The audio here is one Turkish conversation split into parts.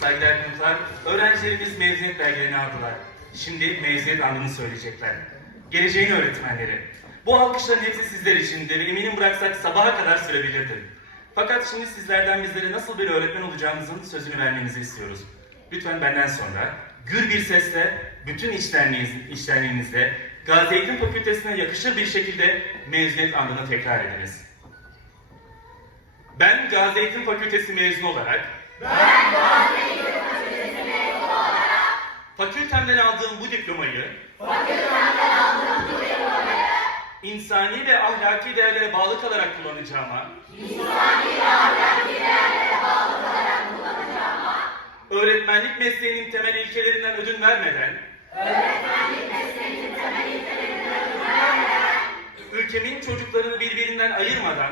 saygıdeğer konuklar, öğrencilerimiz mezuniyet belgelerini aldılar. Şimdi mezuniyet andını söyleyecekler. Geleceğin öğretmenleri. Bu alkışların hepsi sizler içindi ve eminim bıraksak sabaha kadar sürebilirdi. Fakat şimdi sizlerden bizlere nasıl bir öğretmen olacağınızın sözünü vermenizi istiyoruz. Lütfen benden sonra gür bir sesle, bütün içtenliğiniz, içtenliğinizle Gazi Eğitim Fakültesine yakışır bir şekilde mezuniyet andını tekrar ediniz. Ben Gazi Eğitim Fakültesi mezunu olarak Ben Gazi Fakültesi mezunu olarak Fakültemden aldığım bu diplomayı Fakültemden aldığım bu diplomayı insani ve ahlaki değerlere bağlı kalarak kullanacağıma İnsani ve ahlaki değerlere bağlı kalarak kullanacağıma Öğretmenlik mesleğinin temel ilkelerinden ödün vermeden Öğretmenlik mesleğinin temel ilkelerinden ödün vermeden Ülkemin çocuklarını birbirinden ayırmadan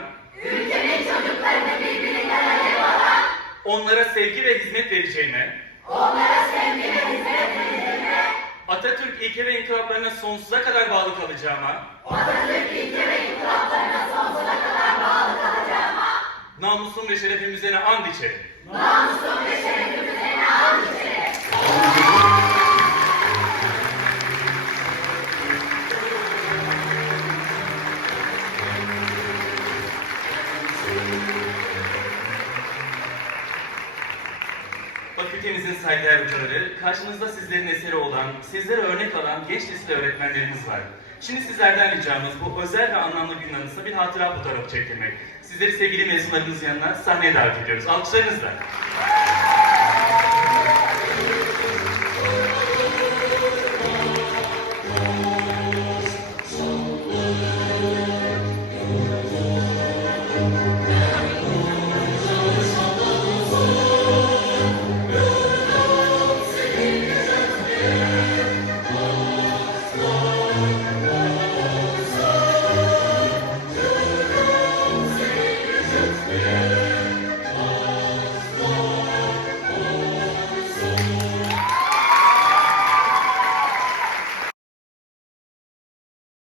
onlara sevgi ve hizmet vereceğime, onlara sevgi ve hizmet vereceğime, Atatürk ilke ve inkılaplarına sonsuza kadar bağlı kalacağıma, Atatürk ilke ve inkılaplarına sonsuza kadar bağlı kalacağıma, namusum ve şerefim üzerine and içerim. Namusum ve şerefim üzerine and içerim. Fakültemizin saygıdeğer hocaları, karşınızda sizlerin eseri olan, sizlere örnek alan genç nesil öğretmenlerimiz var. Şimdi sizlerden ricamız bu özel ve anlamlı günün bir hatıra fotoğrafı çektirmek. Sizleri sevgili mezunlarımız yanına sahneye davet ediyoruz. Alkışlarınızla.